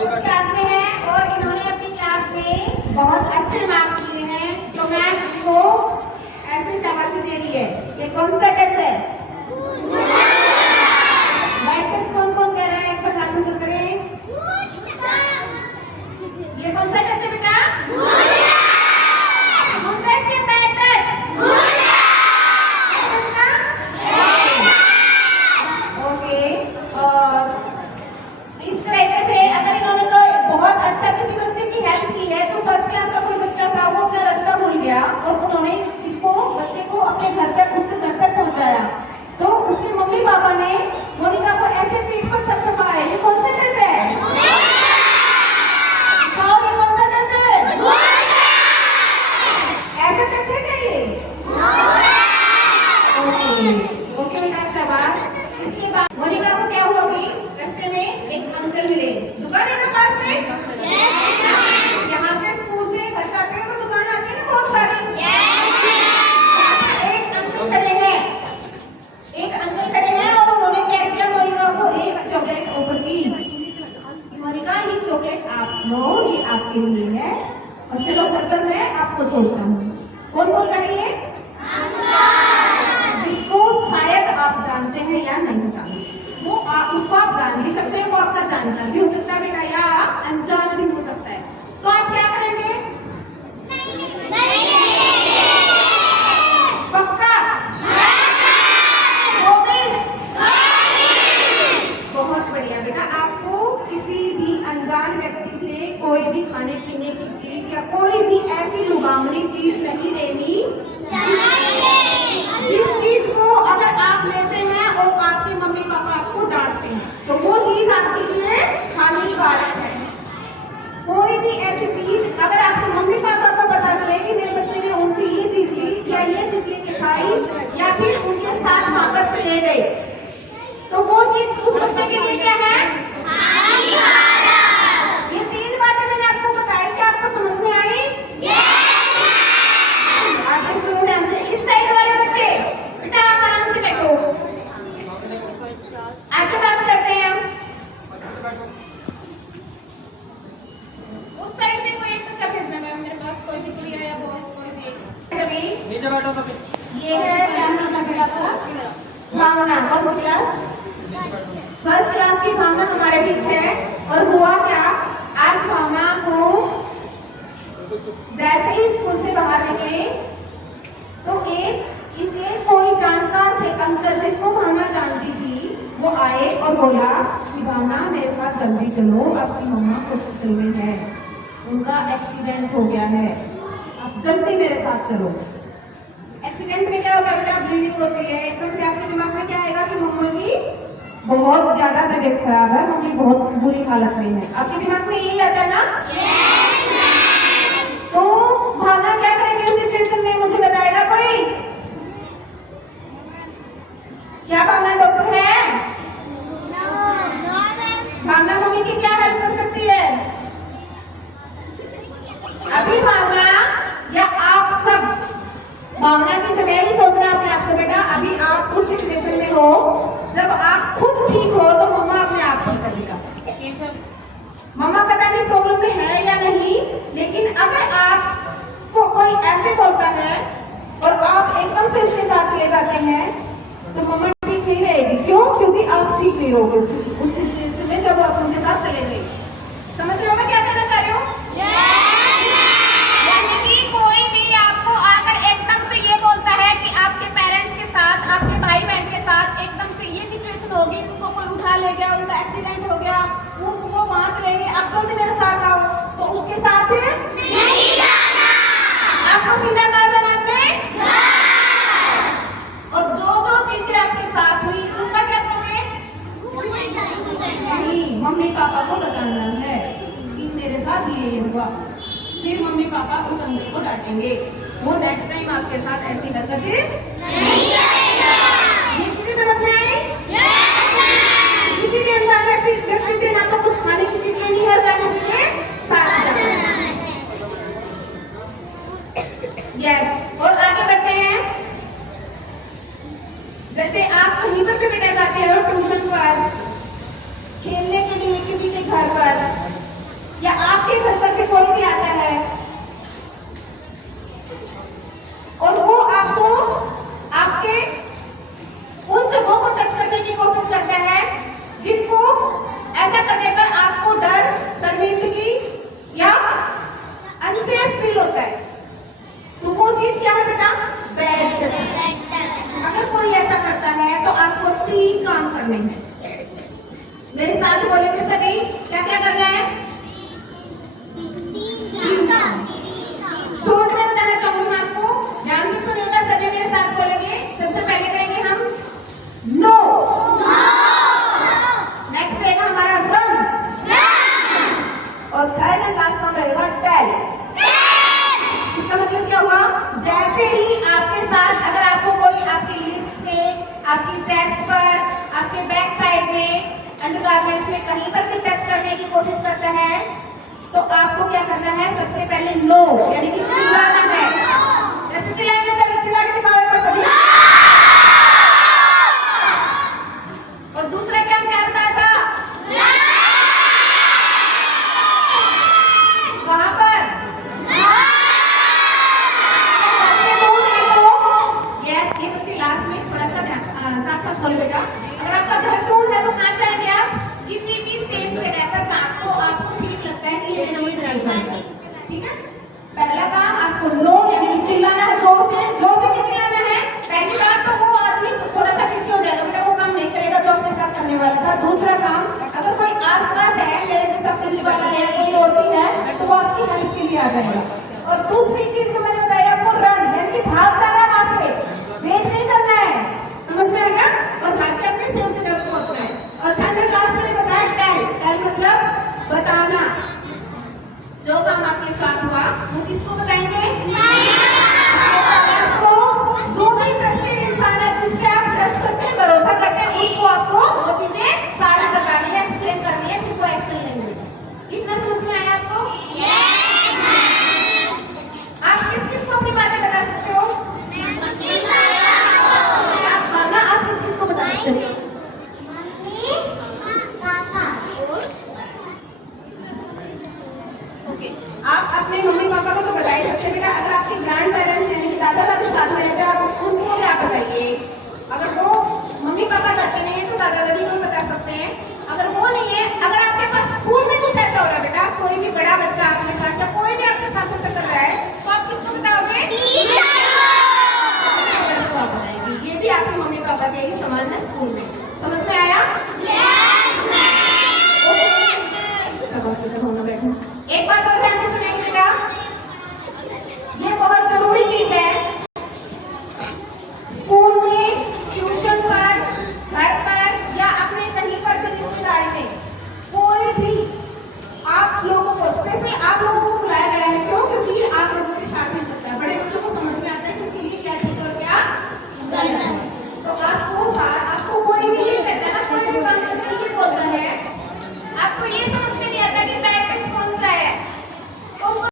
Class में है और इन्होंने अपनी क्लास में बहुत अच्छे मार्क्स लिए हैं, तो मैम इनको ऐसे शाबाशी दे रही है। ये कौन सा टच है? वाइट टच कौन कौन कह रहा है? एक बार हाथ ऊपर करें। ये कौन सा टच है बेटा? गुड टच या बैड टच? ओके। और इस तरीके से अगर इन्होंने कोई बहुत अच्छा किसी बच्चे की हेल्प की है, तो फर्स्ट क्लास का कोई बच्चा था, वो अपना रास्ता भूल गया और उन्होंने इसको बच्चे को अपने घर तक, उसके घर तक पहुंचाया, तो उसके मम्मी पापा ने मोनिका को ऐसे पीठ पर थप्पड़ मारे। ये कौन सा टच है? ये कौन सा टच है? ऐसा टच है क्या ये? ओके बेटा, शाबाश। इसके बाद मोनिका को क्या हुआ कि रास्ते में एक अंकल मिले। दुकान है ना पास में? यहाँ से स्कूल से घर जाते हैं तो दुकान आती है ना बहुत सारी। एक अंकल खड़े हैं और उन्होंने क्या किया, मोनिका को एक चॉकलेट ऑफर की। मोनिका, ये चॉकलेट आप लो, ये आपके लिए है, और चलो घर पर मैं आपको छोड़ता हूँ। कौन बोल रही है? जिसको शायद आप जानते हैं या नहीं जानते, वो उसको आप जान भी सकते हैं, वो आपका जानकार भी हो सकता है बेटा, या अनजान भी हो सकता है। तो आप क्या करेंगे? पक्का? बहुत बढ़िया बेटा। आपको किसी भी अनजान व्यक्ति से कोई भी खाने पीने की चीज या कोई भी ऐसी लुभावनी चीज नहीं लेनी चाहिए। जिस चीज को अगर आप लेते हैं और आपके मम्मी पापा आपको डांटते हैं, तो वो चीज आपके लिए हानिकारक है। कोई भी ऐसी चीज अगर आपके मम्मी पापा को पता चले कि मेरे बच्चे ने उनसे ये चीज ली या ये चीज लेके खाई या फिर उनके साथ वहां पर चले गए, तो वो चीज उस बच्चे के लिए क्या है? हानिकारक। ये तीन बातें मैंने आपको बताई, क्या आपको समझ में आई? आगे सुनो ध्यान से। इस साइड वाले बच्चे बेटा आप आराम से बैठो, आगे बात करते हैं हम। उस साइड से कोई एक बच्चा भेजना मैम, मेरे पास कोई भी गुड़िया या बॉयज कोई भी। नीचे बैठो सभी। ये है क्या नाम है बेटा आपका? भावना। कौन क्लास? फर्स्ट क्लास की भावना हमारे बीच है। और हुआ क्या, आज भावना को जैसे ही स्कूल से बाहर निकले तो एक इनके कोई जानकार थे अंकल, जिनको भावना जानती थी, वो आए और बोला कि भावना मेरे साथ जल्दी चलो, आपकी मम्मा हॉस्पिटल में है, उनका एक्सीडेंट हो गया है, आप जल्दी मेरे साथ चलो। एक्सीडेंट में क्या होता है बेटा? ब्लीडिंग होती है। एकदम से आपके दिमाग में क्या आएगा कि मम्मा की बहुत ज्यादा तबीयत खराब है, मम्मी बहुत बुरी हालत में है। आपके दिमाग में यही आता है ना? तो भावना क्या करेंगे उस सिचुएशन में, मुझे बताएगा कोई? क्या भावना डॉक्टर है? भावना मम्मी की क्या हेल्प कर सकती है? अभी भावना या आप सब भावना की जगह ही सोचना अपने आप को बेटा, अभी आप उस सिचुएशन में हो जब आप खुद ठीक हो तो मम्मा अपने आप ठीक करेगा। मम्मा पता नहीं प्रॉब्लम में है या नहीं, लेकिन अगर आपको कोई ऐसे बोलता है और आप एकदम से उसके साथ ले जाते हैं तो मम्मा ठीक नहीं रहेगी। क्यों? क्योंकि आप ठीक नहीं होगे उस सिचुएशन में जब आप उनके साथ चले गए। समझ रहे हो मैं क्या कहना चाह रही हूँ? यानी कि कोई भी आपको अगर एकदम से ये बोलता है कि आपके पेरेंट्स के साथ, आपके भाई बहन के साथ एकदम से ये सिचुएशन होगी, उनको कोई उठा ले गया, उनका एक्सीडेंट हो गया, वो वहां चले गए, आप जल्दी मेरे साथ आओ, तो उसके साथ नहीं जाना। आपको सीधा कहा जाना और जो चीजें आपके साथ हुई उनका क्या करोगे? नहीं, मम्मी पापा को बताना है कि मेरे साथ ये हुआ। फिर मम्मी पापा उस अंकल को डांटेंगे, वो नेक्स्ट टाइम आपके साथ ऐसी हरकतें नहीं करेगा। ये चीजें समझ में आई? किसी भी इंसान व्यक्ति से ना तो कुछ खाने की चीज लेनी है, ना किसी के साथ जाना है। यस। और आगे बढ़ते हैं। जैसे आप कहीं पर भी बेटा जाते हो ट्यूशन पर, खेलने के लिए किसी के घर पर, आपके घर पर के कोई भी आता है और वो आपको आपके उन जगहों को टच करने की कोशिश करता है जिनको ऐसा करने पर आपको डर, शर्मिंदगी या अनसेफ फील होता है, तो वो चीज क्या है बेटा? Bad touch. अगर कोई ऐसा करता है तो आपको 3 काम करने हैं। मेरे साथ बोलेंगे सभी, क्या क्या करना है? शॉर्ट में बताना चाहूंगी मैं आपको, ध्यान से सुनिएगा, सभी मेरे साथ बोलेंगे। सबसे पहले करेंगे हम नो, नेक्स्ट रहेगा हमारा रन, और थर्ड एंड लास्ट में रहेगा टेल। इसका मतलब क्या हुआ? जैसे ही आपके साथ अगर आपको कोई आपकी लिप पे, आपकी चेस्ट पर, आपके बैक साइड में, अंडरगारमेंट्स में कहीं पर भी टच करने की कोशिश करता है तो आपको क्या करना है? सबसे पहले नो, यानी कि चिल्लाना है। जैसे चिल्लाएंगे, चलो चिल्ला के दिखाओ एक बार सभी। और दूसरा क्या बताया था? कहां पर? यस, ये बच्चे लास्ट में थोड़ा सा साथ साथ बोलो बेटा। अगर आपका घर दूर है तो कहाँ जाएंगे आप? किसी भी सेफ जगह पर जहाँ आपको ठीक लगता है कि ये सेफ है, ठीक है? पहला काम आपको नो, यानी चिल्लाना, जोर से नहीं चिल्लाना है। पहली बार तो वो आदमी थोड़ा सा पीछे हो जाएगा, बेटा वो काम नहीं करेगा जो आपके साथ करने वाला था। दूसरा काम, अगर कोई आसपास है, मेरे जैसा पुलिस वाला है, कुछ और भी है, तो वो आपकी हेल्प के लिए आ जाएगा। और दूसरी चीज जो मैंने बताई आपको, रन, यानी कि भाग जाना वहां से, वेट नहीं करना है, समझ में आ गया? और भाग के अपने सेफ जगह पर पहुंचना है। और थर्ड लास्ट मैंने बताया टेल, टेल मतलब बताना। जो काम आपके साथ हुआ वो किसको बताएंगे? आपको जो भी ट्रस्टेड इंसान है, जिस पे आप ट्रस्ट करते हैं, भरोसा करते हैं, उसको आपको वो चीजें सारी बतानी है, एक्सप्लेन करनी है, फिर वो एक्शन लेंगे। इतना समझ में आया आपको? आप किस किस को अपनी बातें बता सकते हो? आप किस किस को बता सकते हो? आप अपने मम्मी पापा को तो बता ही सकते हैं बेटा। अगर